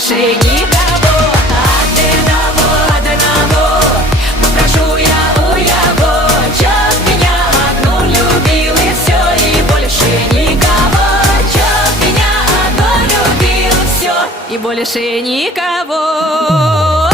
больше никого. Одного попрошу я у его, чтоб меня одну любил и все, и больше никого. Чтоб меня одну любил и все, и больше никого.